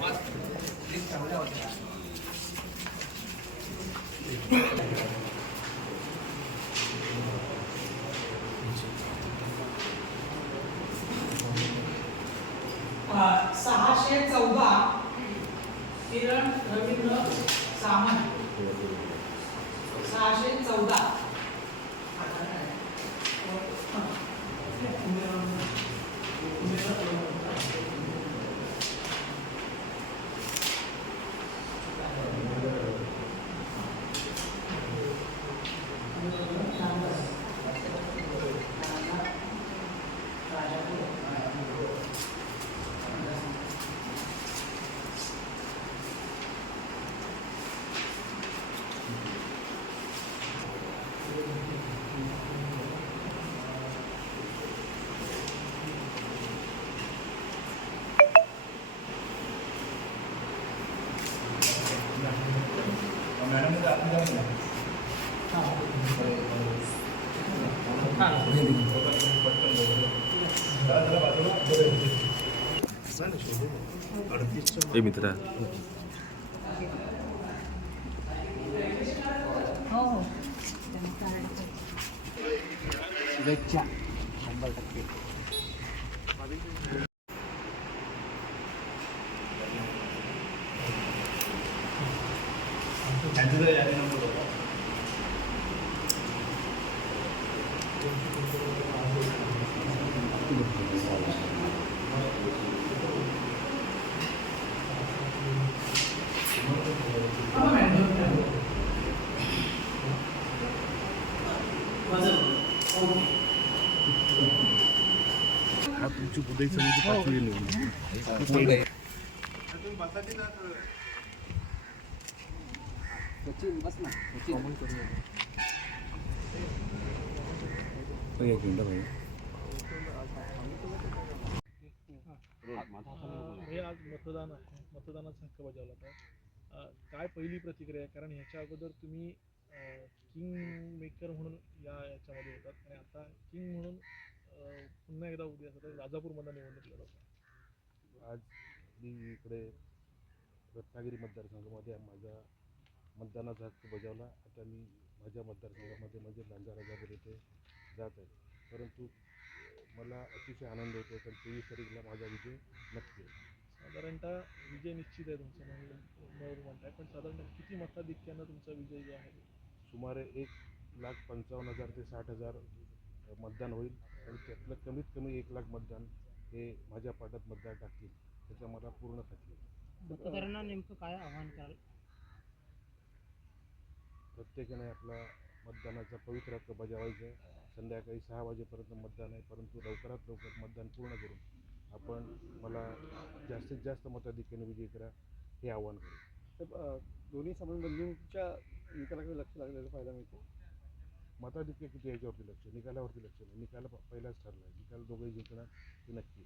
614 किरण रवींद्र सामंत 614 मित्रा शुभेच्छा 100%. हा तुमची बुद्धी समिती पाचवी निवडणूक आज मतदान आहे, मतदानाचा हक्क बजावला तर काय पहिली प्रतिक्रिया आहे? कारण ह्याच्या अगोदर तुम्ही किंग मेकर म्हणून याच्यामध्ये होतात आणि आता किंग म्हणून पुन्हा एकदा उद्या राजापूरमधून निवडणूक लढवतात. आज मी इकडे रत्नागिरी मतदारसंघामध्ये माझा मतदानाचा हक्क बजावला. आता मी माझ्या मतदारसंघामध्ये म्हणजे लांजा राजापूर येथे जात आहे. परंतु मला अतिशय आनंद होतो कारण 23 तारीखला माझा विजय नक्की आहे. साधारणतः विजय निश्चित आहे तुमचा म्हणताय, पण साधारणतः किती मताधिक्यानं तुमचा विजय जो आहे? सुमारे 1,55,000 ते 60,000 मतदान होईल आणि त्यातलं कमीत कमी 1,00,000 मतदान हे माझ्या पाटात मतदार टाकतील त्याचा मला पूर्ण खात्री आहे. मतदारांना नेमकं काय आव्हान कराल? प्रत्येकाने आपला मतदानाचा पवित्र हक्क बजावायचा आहे. संध्याकाळी 6 वाजेपर्यंत मतदान आहे, परंतु लवकरात लवकर मतदान पूर्ण करून आपण मला जास्तीत जास्त मताधिक्याने विजयी करा हे आव्हान करू. दोन्ही समन्वयांच्या निकालाकडे लक्ष लागलेलं पाहायला मिळते. मताधिक्य किती याच्यावरती लक्ष, निकालावरती लक्ष नाही. निकाल पहिलाच ठरला आहे. निकाल दोघंही जिंकणार हे नक्की.